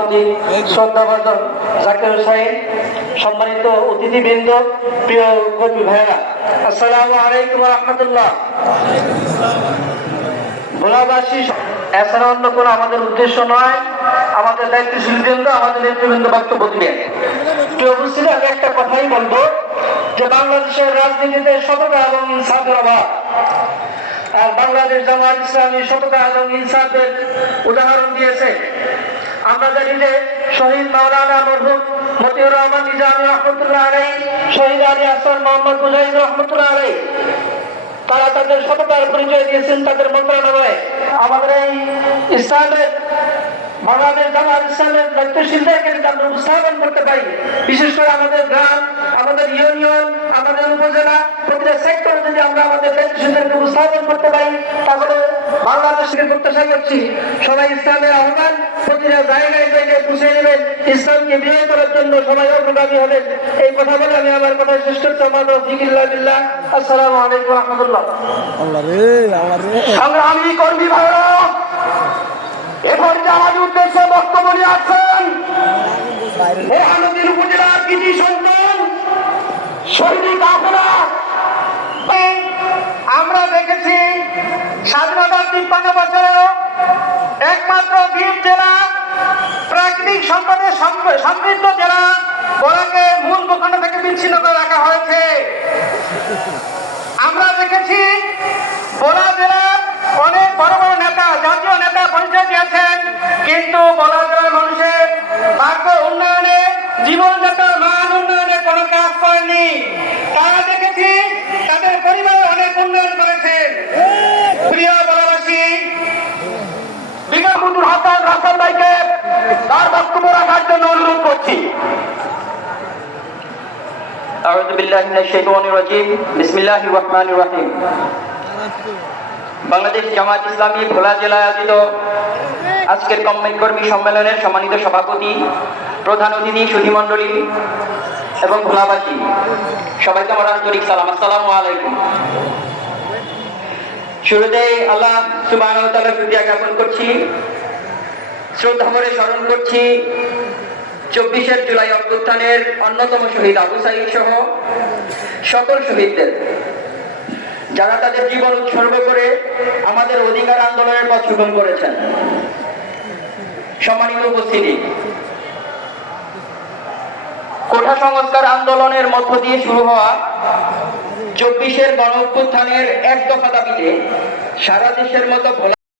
সভাপতি শ্রদ্ধাভাজন জাকির হোসেন, সম্মানিত অতিথিবৃন্দ, প্রিয় কর্মী ভাইয়েরা, আসসালামু আলাইকুম ওয়া রাহমাতুল্লাহ। ভোলাবাসী এছাড়া অন্য কোনো আমাদের উদ্দেশ্য নয়, আমাদের দায়িত্বশীল বৃন্দ, আমাদের নেতৃবৃন্দ বক্তব্য দিবেন। প্রিয় উপস্থিতি, আমি একটা কথাই বলবো যে বাংলাদেশের রাজনীতিতে সততা এবং ইনসাফের অভাব। আর বাংলাদেশ জামায়াত ইসলামী সততা এবং ইনসাফের উদাহরণ দিয়েছে। আমরা জানি যে শহীদ মাওলানা মরহুম মতিউর রহমান নিজামী রহমতুল্লাহ আলাইহি, শহীদ আলী আহসান মোহাম্মদ মুজাহিদ রহমতুল্লাহ আলাইহি, তারা তাদের সততার পরিচয় দিয়েছেন তাদের মন্ত্রণালয়ে। আমাদের এই ইসলামের বাংলাদেশ জামায়াত ইসলামের দায়িত্বশীলদেরকে যদি আমরা উপস্থাপন করতে পারি, বিশেষ করে আমাদের গ্রাম, আমাদের ইউনিয়ন, আমাদের উপজেলা, প্রতিটা সেক্টরে যদি আমরা আমাদের দায়িত্বশীলদেরকে উপস্থাপন করতে পারি, তাহলে বাংলাদেশকে প্রত্যাশা করছি সবাই ইসলামের আহ্বান প্রতিটা জায়গায় জায়গায় পৌঁছে নেবেন, ইসলামকে বিজয় করার জন্য সবাই অগ্রগামী হবেন। এই কথা বলে আমি আমার কথা শেষ করতে আমার আসসালামু আলাইকুম ওয়া রাহমাতুল্লাহ। সংগ্রামী কর্মী ভাইরা, এখন যে আমাদের উদ্দেশ্যে বক্তব্য নিয়ে আসছেন মহানদীর উপজেলার কৃতি সন্তান সৈনিক আপনারা। আমরা দেখেছি স্বাধীনতার 53 বছরেও একমাত্র দ্বীপ জেলা, প্রাকৃতিক সম্পদে সমৃদ্ধ জেলা ভোলাকে মূল ভূখণ্ড থেকে বিচ্ছিন্ন করে রাখা হয়েছে। আমরা দেখেছি ভোলা জেলার অনেক বড় বড় নেতা, জাতীয় নেতা পরিচয় দিয়েছেন, কিন্তু ভোলা জেলার মানুষের ভাগ্য উন্নয়নে, জীবনযাত্রার মান উন্নয়নে কোনো কাজ করেননি। তারা দেখেছি তাদের পরিবারে অনেক উন্নয়ন করেছেন। প্রিয় ভোলাবাসী, বিগত হাসান রাসেল ভাইকে তার বক্তব্য রাখার জন্য অনুরোধ করছি। আউযু বিল্লাহি মিনাশ শাইতানির রাজীম, বিসমিল্লাহির রহমানির রহিম। বাংলাদেশ জামায়াত ইসলামী ভোলা জেলায় আয়োজিত আজকের কর্মী সম্মেলনের সম্মানিত সভাপতি, প্রধান অতিথি, সুধীমণ্ডলী এবং ভোলাবাসী, সবাইকে আমার আন্তরিক সালাম, আসসালামু আলাইকুম। শুরুতেই আল্লাহ সুবহানাহু ওয়া তাআলার শুকরিয়া জ্ঞাপন করছি, শ্রদ্ধা ভরে স্মরণ করছি 24 জুলাই অভ্যুত্থানের অন্যতম শহীদ আবু সাঈদ সহ সকল শহীদদের, যারা তাদের জীবন উৎসর্গ করে আমাদের অধিকার আন্দোলনের পথ সুগম করেছেন। সম্মানিত উপস্থিতি, কোঠা সংস্কার আন্দোলনের মধ্য দিয়ে শুরু হওয়া 24 গণ অভ্যুত্থানের এক দফা দাবিতে সারা দেশের মতো